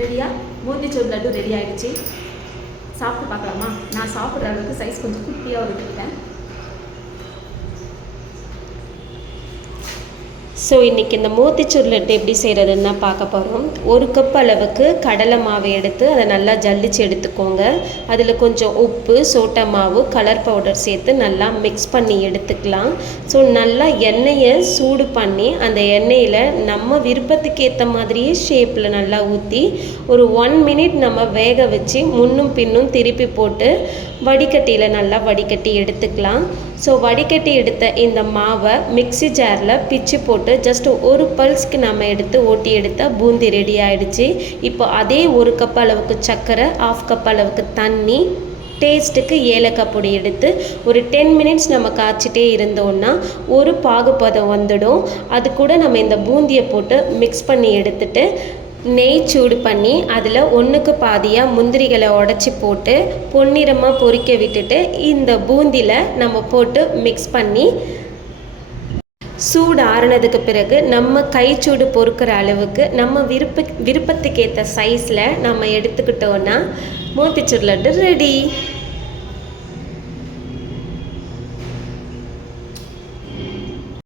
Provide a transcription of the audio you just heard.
ரெடியா பூந்திச்சோறு லட்டு ரெடி ஆகிடுச்சு சாப்பிட்டு பார்க்கலாமா? நான் சாப்பிட்ற அளவுக்கு சைஸ் கொஞ்சம் குட்டியாக விட்டுருக்கேன் ஸோ இன்றைக்கி இந்த மோத்திச்சூர் லட்டு எப்படி செய்கிறதுன்னு பார்க்க போகிறோம் ஒரு கப் அளவுக்கு கடலை மாவை எடுத்து அதை நல்லா ஜல்லிச்சு எடுத்துக்கோங்க. அதில் கொஞ்சம் உப்பு சோட்டா மாவு கலர் பவுடர் சேர்த்து நல்லா மிக்ஸ் பண்ணி எடுத்துக்கலாம். ஸோ நல்லா எண்ணெயை சூடு பண்ணி அந்த எண்ணெயில் நம்ம விருப்பத்துக்கு ஏற்ற மாதிரியே ஷேப்பில் நல்லா ஊற்றி ஒரு ஒன் மினிட் நம்ம வேக வச்சு முன்னும் பின்னும் திருப்பி போட்டு வடிகட்டியில் நல்லா வடிகட்டி எடுத்துக்கலாம். ஸோ வடிகட்டி எடுத்த இந்த மாவை மிக்ஸி ஜாரில் பிச்சு போட்டு ஜஸ்ட் ஒரு பல்ஸ்க்கு நம்ம எடுத்து ஓட்டி எடுத்தால் பூந்தி ரெடி ஆகிடுச்சு இப்போ அதே ஒரு கப் அளவுக்கு சர்க்கரை ஆஃப் கப் அளவுக்கு தண்ணி டேஸ்ட்டுக்கு ஏலக்காய் பொடி எடுத்து ஒரு டென் மினிட்ஸ் நம்ம காய்ச்சிட்டே இருந்தோம்னா ஒரு பாகுபதம் வந்துடும். அது கூட நம்ம இந்த பூந்தியை போட்டு மிக்ஸ் பண்ணி எடுத்துட்டு நெய் சூடு பண்ணி அதில் ஒன்றுக்கு பாதியாக முந்திரிகளை உடச்சி போட்டு பொன்னிறமாக பொறிக்க விட்டுட்டு இந்த பூந்தியில் நம்ம போட்டு மிக்ஸ் பண்ணி சூடு ஆறுனதுக்கு பிறகு நம்ம கை சூடு பொறுக்கிற அளவுக்கு நம்ம விருப்ப விருப்பத்துக்கேற்ற சைஸில் நம்ம எடுத்துக்கிட்டோன்னா மோத்திச்சூர் லட்டு ரெடி